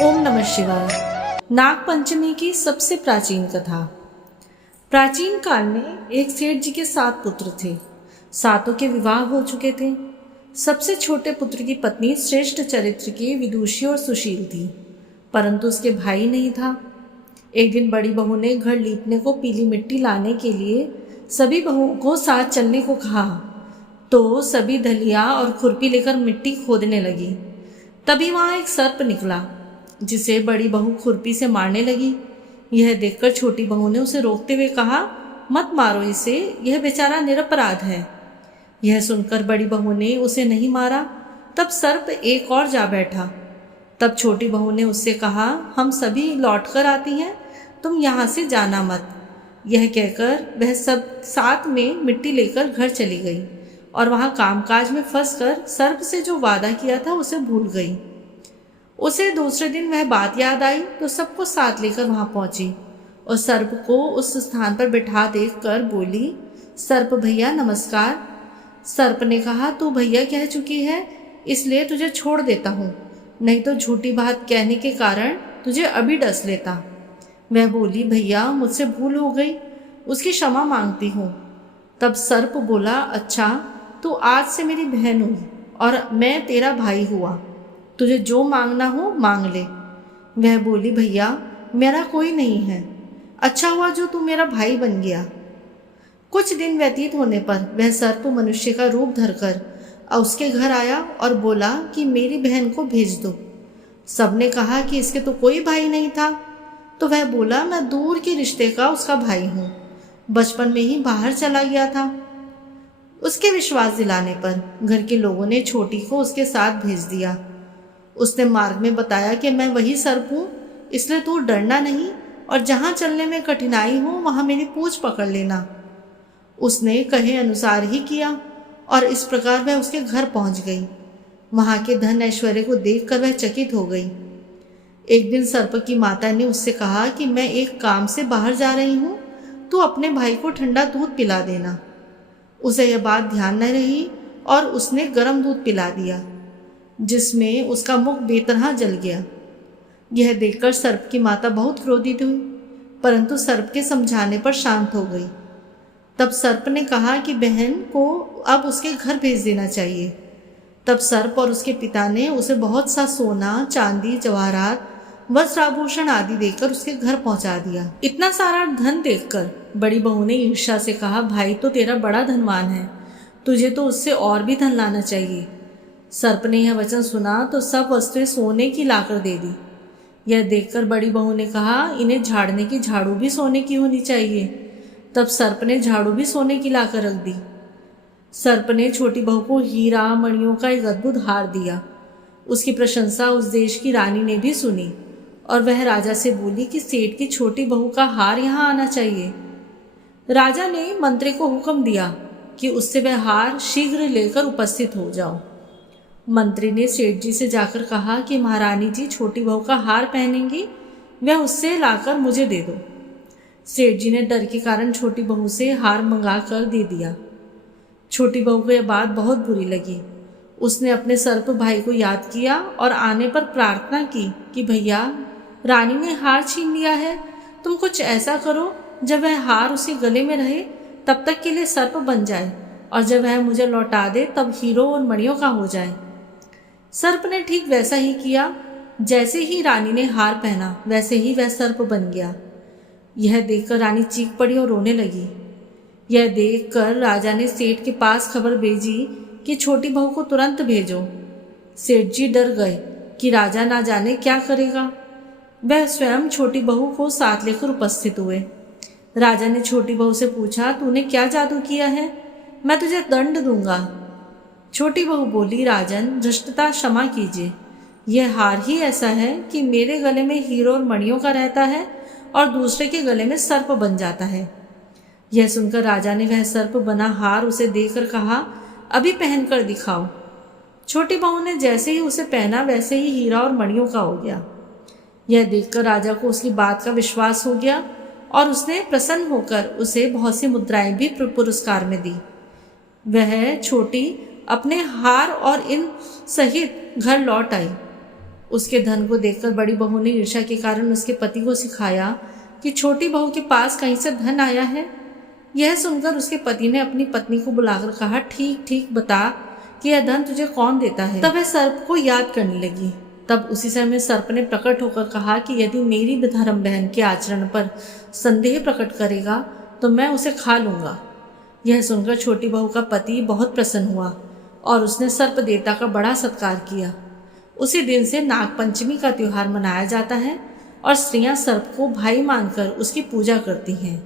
ओम नमः शिवाय। नाग पंचमी की सबसे प्राचीन कथा। प्राचीन काल में एक सेठ जी के 7 पुत्र थे। सातों के विवाह हो चुके थे। सबसे छोटे पुत्र की पत्नी श्रेष्ठ चरित्र की विदुषी और सुशील थी, परंतु उसके भाई नहीं था। एक दिन बड़ी बहू ने घर लीपने को पीली मिट्टी लाने के लिए सभी बहुओं को साथ चलने को कहा, तो सभी दलिया और खुरपी लेकर मिट्टी खोदने लगी। तभी वहाँ एक सर्प निकला, जिसे बड़ी बहू खुरपी से मारने लगी। यह देखकर छोटी बहू ने उसे रोकते हुए कहा, मत मारो इसे, यह बेचारा निरपराध है। यह सुनकर बड़ी बहू ने उसे नहीं मारा। तब सर्प एक और जा बैठा। तब छोटी बहू ने उससे कहा, हम सभी लौटकर आती हैं, तुम यहाँ से जाना मत। यह कहकर वह सब साथ में मिट्टी लेकर घर चली गई और वहाँ कामकाज में फंसकर सर्प से जो वादा किया था उसे भूल गई। उसे दूसरे दिन वह बात याद आई तो सबको साथ लेकर वहां पहुंची और सर्प को उस स्थान पर बिठा देख कर बोली, सर्प भैया नमस्कार। सर्प ने कहा, तू भैया कह चुकी है इसलिए तुझे छोड़ देता हूँ, नहीं तो झूठी बात कहने के कारण तुझे अभी डस लेता। वह बोली, भैया मुझसे भूल हो गई, उसकी क्षमा मांगती हूँ। तब सर्प बोला, अच्छा तू आज से मेरी बहन हुई और मैं तेरा भाई हुआ, तुझे जो मांगना हो मांग ले। वह बोली, भैया मेरा कोई नहीं है, अच्छा हुआ जो तू मेरा भाई बन गया। कुछ दिन व्यतीत होने पर वह सर्प मनुष्य का रूप धरकर उसके घर आया और बोला कि मेरी बहन को भेज दो। सबने कहा कि इसके तो कोई भाई नहीं था। तो वह बोला, मैं दूर के रिश्ते का उसका भाई हूँ, बचपन में ही बाहर चला गया था। उसके विश्वास दिलाने पर घर के लोगों ने छोटी को उसके साथ भेज दिया। उसने मार्ग में बताया कि मैं वही सर्प हूँ, इसलिए तू डरना नहीं और जहाँ चलने में कठिनाई हो वहाँ मेरी पूँछ पकड़ लेना। उसने कहे अनुसार ही किया और इस प्रकार वह उसके घर पहुँच गई। वहाँ के धन ऐश्वर्य को देखकर वह चकित हो गई। एक दिन सर्प की माता ने उससे कहा कि मैं एक काम से बाहर जा रही हूँ, तू अपने भाई को ठंडा दूध पिला देना। उसे यह बात ध्यान न रही और उसने गर्म दूध पिला दिया, जिसमें उसका मुख बेतरह जल गया। यह देखकर सर्प की माता बहुत क्रोधित हुई, परंतु सर्प के समझाने पर शांत हो गई। तब सर्प ने कहा कि बहन को अब उसके घर भेज देना चाहिए। तब सर्प और उसके पिता ने उसे बहुत सा सोना, चांदी, जवाहरात, वस्त्र आभूषण आदि देकर उसके घर पहुंचा दिया। इतना सारा धन देखकर बड़ी बहू ने ईर्ष्या से कहा, भाई तो तेरा बड़ा धनवान है, तुझे तो उससे और भी धन लाना चाहिए। सर्प ने यह वचन सुना तो सब वस्तुएं सोने की लाकर दे दी। यह देखकर बड़ी बहू ने कहा, इन्हें झाड़ने की झाड़ू भी सोने की होनी चाहिए। तब सर्प ने झाड़ू भी सोने की लाकर रख दी। सर्प ने छोटी बहू को हीरा मणियों का एक अद्भुत हार दिया। उसकी प्रशंसा उस देश की रानी ने भी सुनी और वह राजा से बोली कि सेठ की छोटी बहू का हार यहाँ आना चाहिए। राजा ने मंत्री को हुक्म दिया कि उससे वह हार शीघ्र लेकर उपस्थित हो जाओ। मंत्री ने सेठ जी से जाकर कहा कि महारानी जी छोटी बहू का हार पहनेंगी, वह उससे लाकर मुझे दे दो। सेठ जी ने डर के कारण छोटी बहू से हार मंगा कर दे दिया। छोटी बहू को यह बात बहुत बुरी लगी। उसने अपने सर्प भाई को याद किया और आने पर प्रार्थना की कि भैया रानी ने हार छीन लिया है, तुम कुछ ऐसा करो जब वह हार उसके गले में रहे तब तक के लिए सर्प बन जाए, और जब वह मुझे लौटा दे तब हीरो और मणियों का हो जाए। सर्प ने ठीक वैसा ही किया। जैसे ही रानी ने हार पहना वैसे ही वह सर्प बन गया। यह देखकर रानी चीख पड़ी और रोने लगी। यह देखकर राजा ने सेठ के पास खबर भेजी कि छोटी बहू को तुरंत भेजो। सेठ जी डर गए कि राजा ना जाने क्या करेगा। वह स्वयं छोटी बहू को साथ लेकर उपस्थित हुए। राजा ने छोटी बहू से पूछा, तूने क्या जादू किया है, मैं तुझे दंड दूंगा। छोटी बहू बोली, राजन धृष्टता क्षमा कीजिए, यह हार ही ऐसा है कि मेरे गले में हीरो और मणियों का रहता है और दूसरे के गले में सर्प बन जाता है। यह सुनकर राजा ने वह सर्प बना हार उसे देकर कहा, अभी पहन कर दिखाओ। छोटी बहू ने जैसे ही उसे पहना वैसे ही हीरा और मणियों का हो गया। यह देखकर राजा को उसकी बात का विश्वास हो गया और उसने प्रसन्न होकर उसे बहुत सी मुद्राएं भी पुरस्कार में दी। वह छोटी अपने हार और इन सहित घर लौट आई। उसके धन को देखकर बड़ी बहू ने ईर्ष्या के कारण उसके पति को सिखाया कि छोटी बहू के पास कहीं से धन आया है। यह सुनकर उसके पति ने अपनी पत्नी को बुलाकर कहा, ठीक ठीक बता कि यह धन तुझे कौन देता है। तब वह सर्प को याद करने लगी। तब उसी समय सर्प ने प्रकट होकर कहा कि यदि मेरी धर्म बहन के आचरण पर संदेह प्रकट करेगा तो मैं उसे खा लूंगा। यह सुनकर छोटी बहू का पति बहुत प्रसन्न हुआ और उसने सर्प देवता का बड़ा सत्कार किया। उसी दिन से नागपंचमी का त्योहार मनाया जाता है और स्त्रियां सर्प को भाई मानकर उसकी पूजा करती हैं।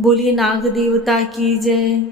बोलिए नाग देवता की जय।